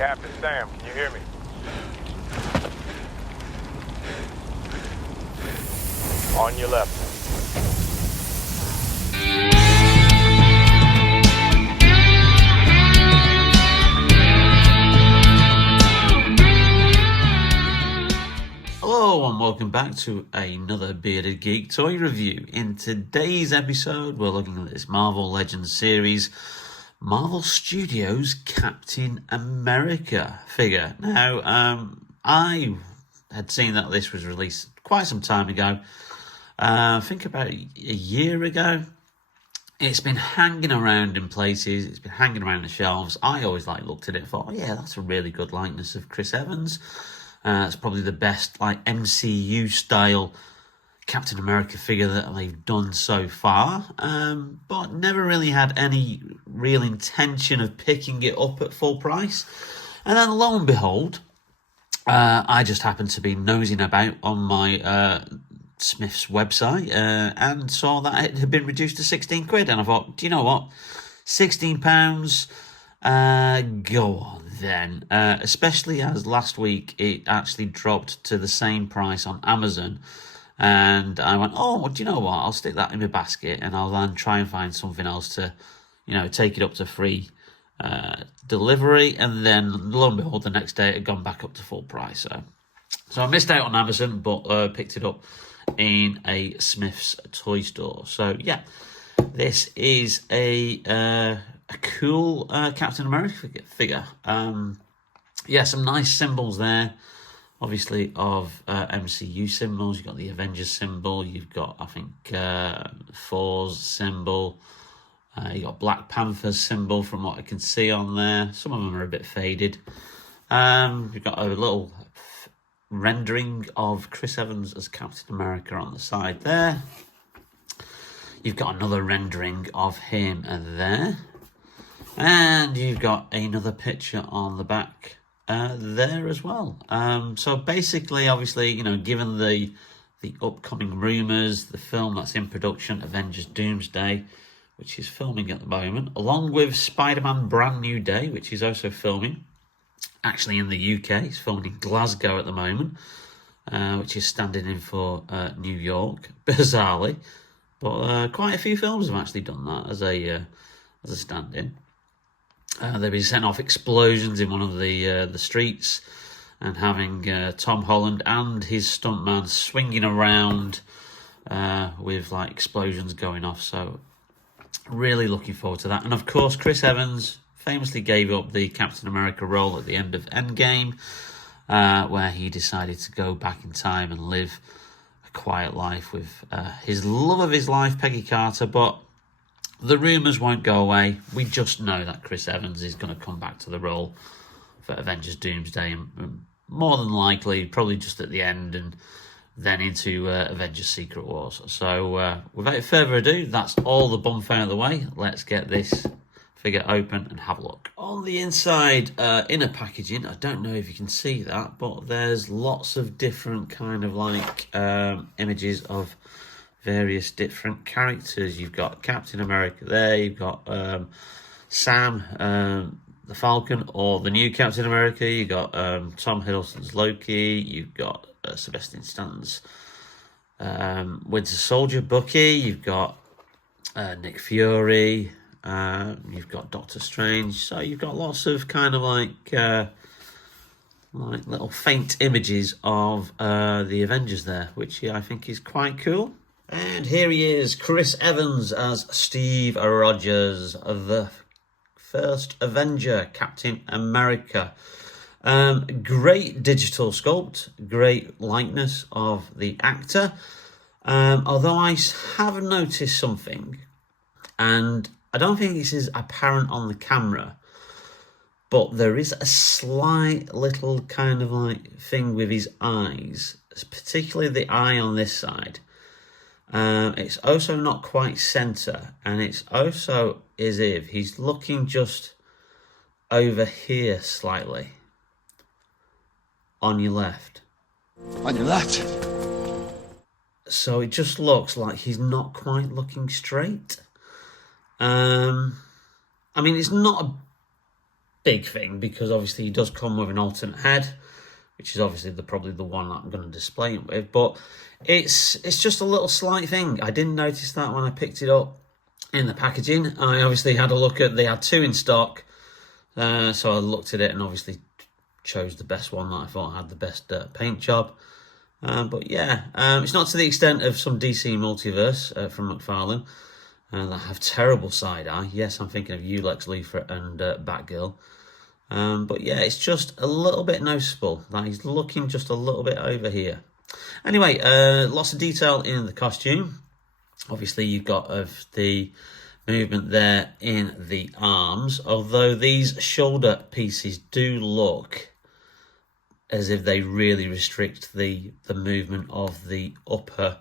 Captain Sam, can you hear me? On your left. Hello and welcome back to another Bearded Geek toy review. In today's episode, we're looking at this Marvel Legends series, Marvel Studios Captain America figure. Now, I had seen that this was released quite some time ago. I think about a year ago. It's been hanging around in places. It's been hanging around the shelves. I always looked at it and thought, oh yeah, that's a really good likeness of Chris Evans. It's probably the best MCU style Captain America figure that they've done so far, but never really had any real intention of picking it up at full price. And then lo and behold, I just happened to be nosing about on my Smith's website and saw that it had been reduced to 16 quid. And I thought, do you know what? £16, go on then. Especially as last week it actually dropped to the same price on Amazon. And I went, oh, do you know what? I'll stick that in my basket and I'll then try and find something else to, take it up to free delivery. And then lo and behold, the next day it had gone back up to full price. So I missed out on Amazon, but picked it up in a Smith's toy store. So yeah, this is a cool Captain America figure. Yeah, some nice symbols there. Obviously, of MCU symbols. You've got the Avengers symbol. You've got, I think, Thor's symbol. You've got Black Panther's symbol from what I can see on there. Some of them are a bit faded. You've got a little rendering of Chris Evans as Captain America on the side there. You've got another rendering of him there. And you've got another picture on the back there as well. So basically, obviously, given the upcoming rumours, the film that's in production, Avengers Doomsday, which is filming at the moment, along with Spider-Man Brand New Day, which is also filming, actually in the UK. It's filming in Glasgow at the moment, which is standing in for New York, bizarrely. But quite a few films have actually done that as a stand-in. They've been setting off explosions in one of the streets and having Tom Holland and his stuntman swinging around with explosions going off. So really looking forward to that. And of course, Chris Evans famously gave up the Captain America role at the end of Endgame, where he decided to go back in time and live a quiet life with his love of his life, Peggy Carter. But the rumours won't go away. We just know that Chris Evans is going to come back to the role for Avengers Doomsday, and more than likely, probably just at the end, and then into Avengers Secret Wars. So without further ado, that's all the bumf out of the way. Let's get this figure open and have a look. On the inside inner packaging, I don't know if you can see that, but there's lots of different kind of images of various different characters. You've got Captain America there, you've got Sam, the Falcon, or the new Captain America, you've got Tom Hiddleston's Loki, you've got Sebastian Stan's Winter Soldier, Bucky, you've got Nick Fury, you've got Doctor Strange. So you've got lots of kind of little faint images of the Avengers there, which I think is quite cool. And here he is, Chris Evans as Steve Rogers, the first Avenger, Captain America. Great digital sculpt, great likeness of the actor. Although I have noticed something, and I don't think this is apparent on the camera, but there is a slight little kind of thing with his eyes, particularly the eye on this side. It's also not quite centre, and it's also as if he's looking just over here slightly. On your left. On your left? So it just looks like he's not quite looking straight. I mean, it's not a big thing, because obviously he does come with an alternate head, which is obviously probably the one that I'm going to display it with. But it's just a little slight thing. I didn't notice that when I picked it up in the packaging. I obviously had a look at, they had 2 in stock, so I looked at it and obviously chose the best one that I thought had the best paint job. But yeah, it's not to the extent of some DC Multiverse from McFarlane that have terrible side-eye. Yes, I'm thinking of Ulex Leafret and Batgirl. But yeah, it's just a little bit noticeable that he's looking just a little bit over here. Anyway, lots of detail in the costume. Obviously, you've got of the movement there in the arms, although these shoulder pieces do look as if they really restrict the movement of the upper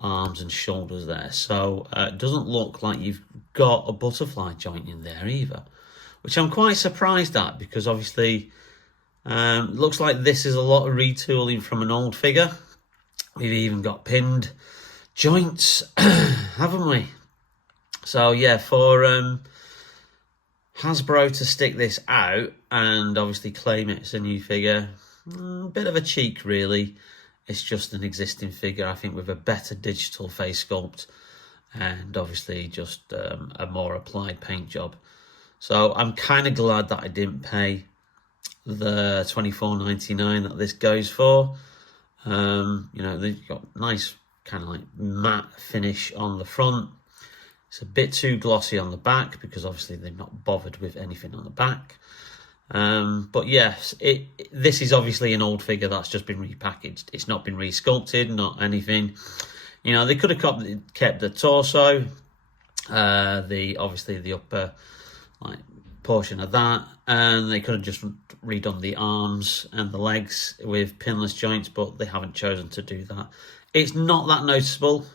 arms and shoulders there. So it doesn't look like you've got a butterfly joint in there either, which I'm quite surprised at, because obviously looks like this is a lot of retooling from an old figure. We've even got pinned joints, haven't we? So yeah, for Hasbro to stick this out and obviously claim it's a new figure, bit of a cheek really. It's just an existing figure, I think, with a better digital face sculpt and obviously just a more applied paint job. So I'm kind of glad that I didn't pay the $24.99 that this goes for. You know, they've got nice kind of like matte finish on the front. It's a bit too glossy on the back because obviously they've not bothered with anything on the back. But yes, this is obviously an old figure that's just been repackaged. It's not been resculpted, not anything. You know, they could have kept the torso, obviously the upper like portion of that, and they could have just redone the arms and the legs with pinless joints, but they haven't chosen to do that. It's not that noticeable,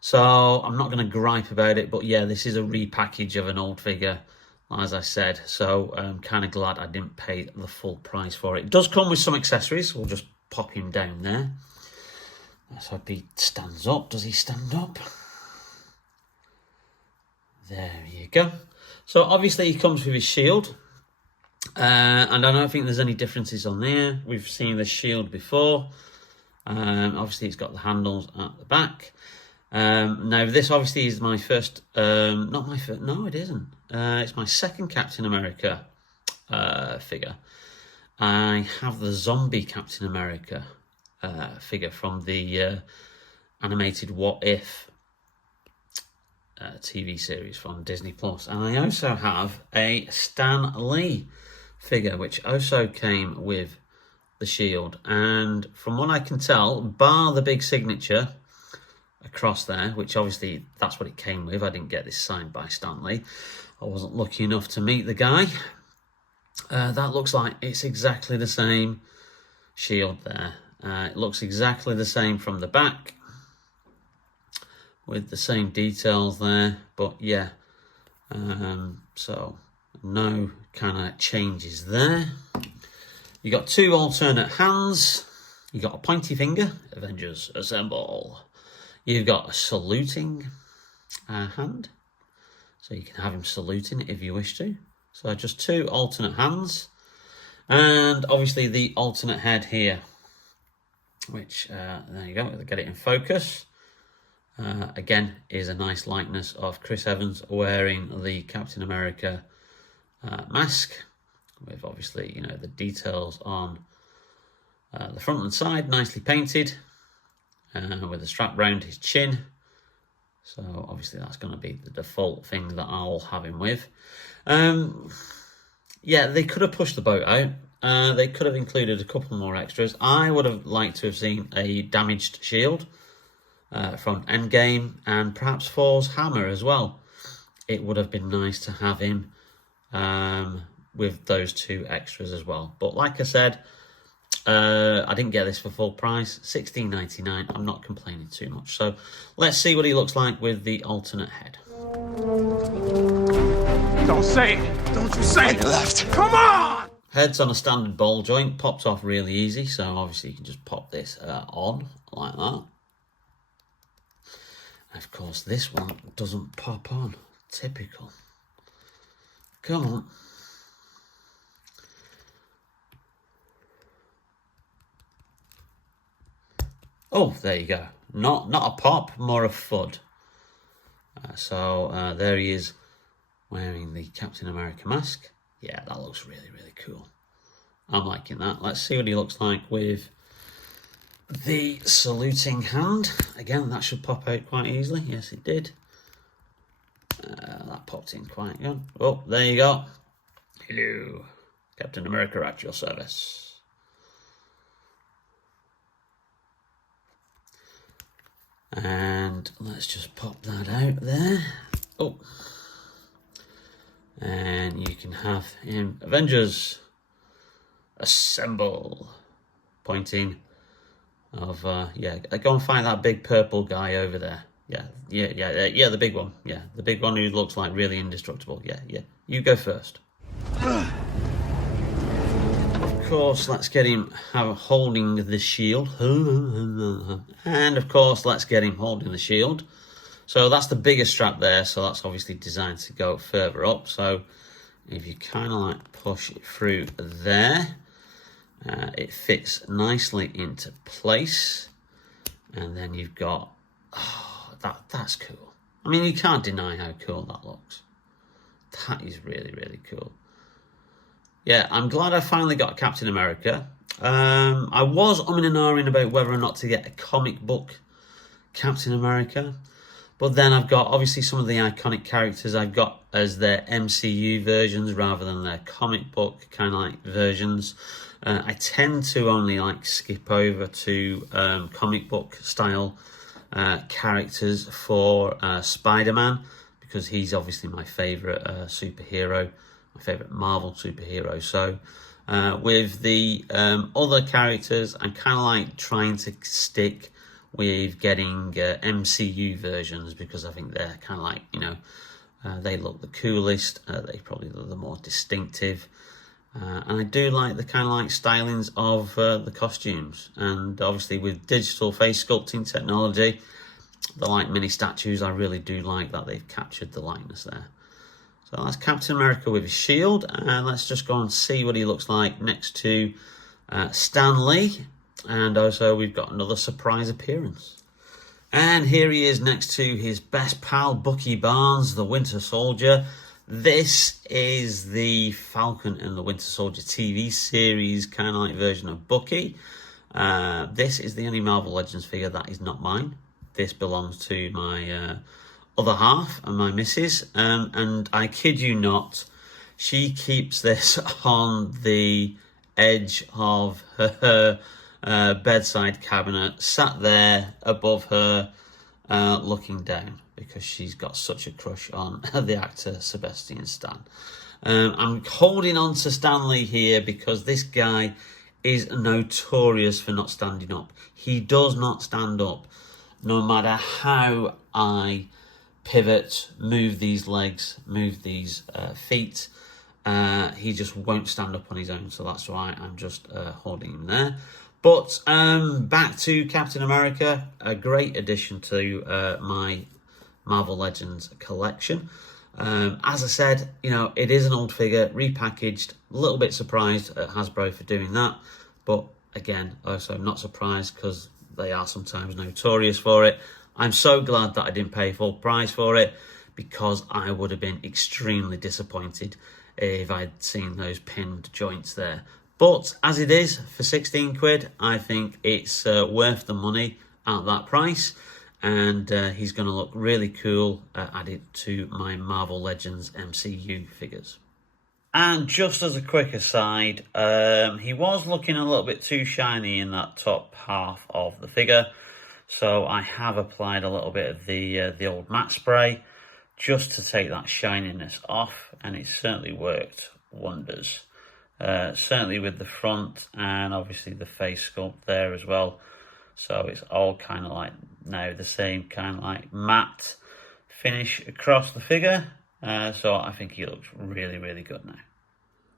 so I'm not going to gripe about it. But yeah, this is a repackage of an old figure, as I said, so I'm kind of glad I didn't pay the full price for it. It does come with some accessories. We'll just pop him down there. Let's hope he stands up. Does he stand up? There you go. So obviously he comes with his shield, and I don't think there's any differences on there. We've seen the shield before. Obviously it's got the handles at the back. Now this obviously is my first, not my first, no it isn't. It's my second Captain America figure. I have the zombie Captain America figure from the animated What If TV series from Disney Plus, and I also have a Stan Lee figure which also came with the shield, and from what I can tell, bar the big signature across there, which obviously that's what it came with. I didn't get this signed by Stan Lee. I wasn't lucky enough to meet the guy. That looks like it's exactly the same shield there. It looks exactly the same from the back, with the same details there, but yeah, so no kind of changes there. You got 2 alternate hands. You got a pointy finger, Avengers Assemble. You've got a saluting hand, so you can have him saluting if you wish to. So just 2 alternate hands, and obviously the alternate head here, which there you go, get it in focus. Again, is a nice likeness of Chris Evans wearing the Captain America mask, with obviously, you know, the details on the front and side, nicely painted, with a strap round his chin. So obviously that's going to be the default thing that I'll have him with. Yeah, they could have pushed the boat out. They could have included a couple more extras. I would have liked to have seen a damaged shield from Endgame, and perhaps Thor's hammer as well. It would have been nice to have him with those 2 extras as well. But like I said, I didn't get this for full price, $16.99. I'm not complaining too much. So let's see what he looks like with the alternate head. Don't say it. Don't you say it. Left. Come on! Head's on a standard ball joint, pops off really easy. So obviously you can just pop this on like that. Of course, this one doesn't pop on. Typical. Come on. Oh, there you go. Not a pop, more a FUD. So there he is wearing the Captain America mask. Yeah, that looks really, really cool. I'm liking that. Let's see what he looks like with the saluting hand. Again, that should pop out quite easily. Yes, it did. That popped in quite good. Oh, there you go. Hello, Captain America at your service. And let's just pop that out there. Oh. And you can have him, Avengers, assemble. Pointing of, yeah, go and find that big purple guy over there. Yeah, the big one. Yeah, the big one who looks like really indestructible. Yeah, you go first. Of course, let's get him holding the shield. And of course, let's get him holding the shield. So that's the bigger strap there, so that's obviously designed to go further up. So if you kind of like push it through there, it fits nicely into place. And then you've got, that's cool. I mean, you can't deny how cool that looks. That is really, really cool. Yeah, I'm glad I finally got Captain America. I was umming and ahhing about whether or not to get a comic book Captain America. But then I've got, obviously, some of the iconic characters I've got as their MCU versions rather than their comic book kind of like versions. I tend to only like skip over to comic book style characters for Spider-Man, because he's obviously my favourite superhero, my favourite Marvel superhero. So with the other characters, I'm kind of like trying to stick with getting MCU versions, because I think they're kind of like, you know, they look the coolest, they probably look the more distinctive, and I do like the kind of like stylings of the costumes. And obviously with digital face sculpting technology, they're like mini statues. I really do like that they've captured the likeness there. So that's Captain America with his shield, and let's just go and see what he looks like next to Stan Lee. And also we've got another surprise appearance. And here he is next to his best pal, Bucky Barnes, the Winter Soldier. This is the Falcon and the Winter Soldier TV series, kind of like version of Bucky. This is the only Marvel Legends figure that is not mine. This belongs to my other half and my missus. And I kid you not, she keeps this on the edge of her bedside cabinet, sat there above her, looking down, because she's got such a crush on the actor Sebastian Stan. I'm holding on to Stan Lee here because this guy is notorious for not standing up. He does not stand up, no matter how I pivot, move these legs, move these feet. He just won't stand up on his own, so that's why I'm just holding him there. But back to Captain America, a great addition to my Marvel Legends collection. As I said, you know, it is an old figure, repackaged. A little bit surprised at Hasbro for doing that. But again, also not surprised, because they are sometimes notorious for it. I'm so glad that I didn't pay full price for it, because I would have been extremely disappointed if I'd seen those pinned joints there. But as it is, for 16 quid, I think it's worth the money at that price. And he's going to look really cool added to my Marvel Legends MCU figures. And just as a quick aside, he was looking a little bit too shiny in that top half of the figure. So I have applied a little bit of the old matte spray just to take that shininess off. And it certainly worked wonders. Certainly with the front and obviously the face sculpt there as well. So it's all kind of like now the same kind of like matte finish across the figure. So I think he looks really, really good now.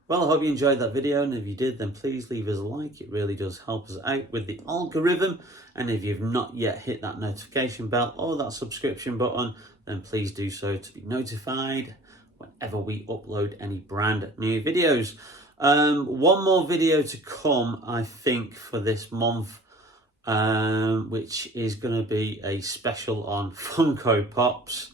Well, I hope you enjoyed that video, and if you did, then please leave us a like. It really does help us out with the algorithm. And if you've not yet hit that notification bell or that subscription button, then please do so to be notified whenever we upload any brand new videos. One more video to come, I think, for this month. which is going to be a special on Funko Pops.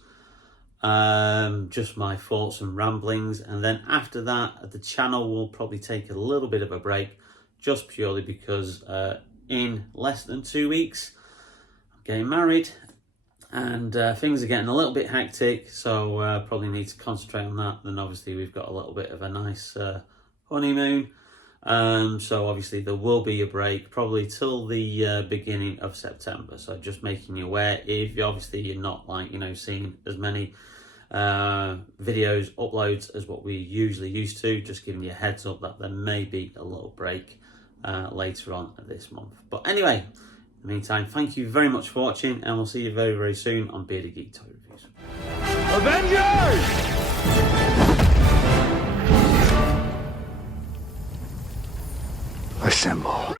Just my thoughts and ramblings, and then after that the channel will probably take a little bit of a break, just purely because in less than 2 weeks I'm getting married, and things are getting a little bit hectic, so probably need to concentrate on that. Then obviously we've got a little bit of a nice honeymoon, so obviously there will be a break probably till the beginning of September. So just making you aware, if obviously you're not, like, you know, seeing as many videos uploads as what we usually used to, just giving you a heads up that there may be a little break later on this month. But anyway, in the meantime, thank you very much for watching, and we'll see you very, very soon on Bearded Geek Toy Reviews. Avengers! Assemble.